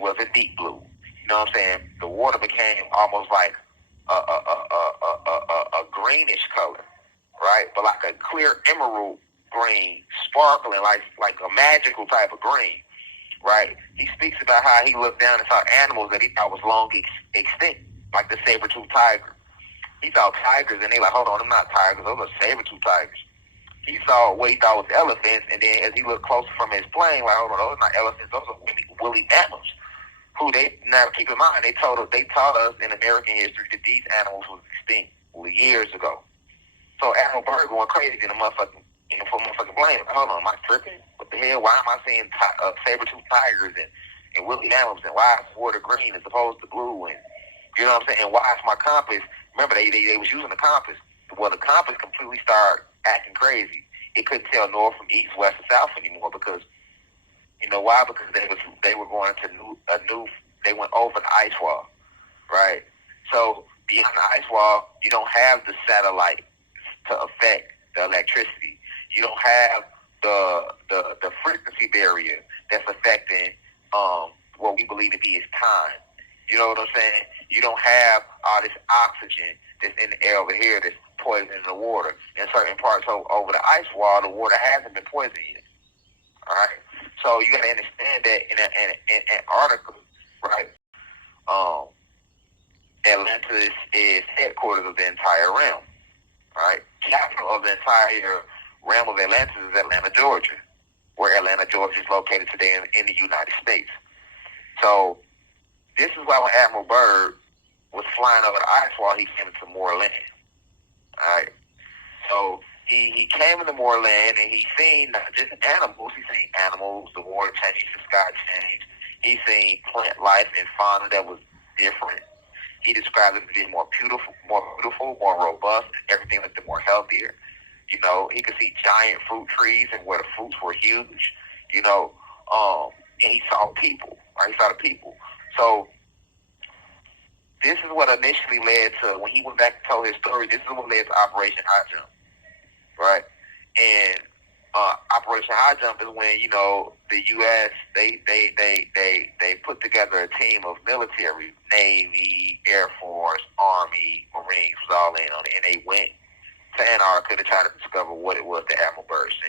was a deep blue. You know what I'm saying? The water became almost like a greenish color, right? But like a clear emerald green, sparkling like a magical type of green, right? He speaks about how he looked down and saw animals that he thought was long extinct, like the saber-toothed tiger. He saw tigers, and they like, hold on, them not tigers, those are saber-toothed tigers. He saw what he thought was elephants, and then as he looked closer from his plane, like, hold on, those are not elephants, those are woolly mammals. Who they now keep in mind, they taught us in American history that these animals was extinct years ago. So Admiral Byrd going crazy in a motherfucking for motherfucking blame. Hold on, am I tripping? What the hell? Why am I seeing saber-toothed tigers and woolly mammals, and why is water green as opposed to blue? And you know what I'm saying? And why is my compass? Remember they was using the compass. Well, the compass completely started acting crazy. It couldn't tell north from east, west, or south anymore because you know why? Because they were going to they went over the ice wall, right? So beyond the ice wall, you don't have the satellite to affect the electricity. You don't have the frequency barrier that's affecting what we believe to be is time. You know what I'm saying? You don't have all this oxygen that's in the air over here that's poisoning the water. In certain parts over the ice wall, the water hasn't been poisoned yet. All right? So you got to understand that in Antarctica, right, Atlantis is headquarters of the entire realm. Right? Capital of the entire realm of Atlantis is Atlanta, Georgia, where Atlanta, Georgia is located today in the United States. So this is why when Admiral Byrd was flying over the ice wall, he came into Moorland. All right? So he came into Moorland and he seen not just animals, he seen animals, the water changed, the sky changed. He seen plant life and fauna that was different. He described it to be more beautiful, more robust. Everything looked more healthier. You know, he could see giant fruit trees and where the fruits were huge. You know, and he saw people. Right? He saw the people. So this is what initially led to when he went back and told his story. This is what led to Operation High Jump, right? And Operation High Jump is when you know the U.S. they put together a team of military, Navy, Air Force, Army, Marines was all in on it, and they went to Antarctica to try to discover what it was that Admiral Byrd seen.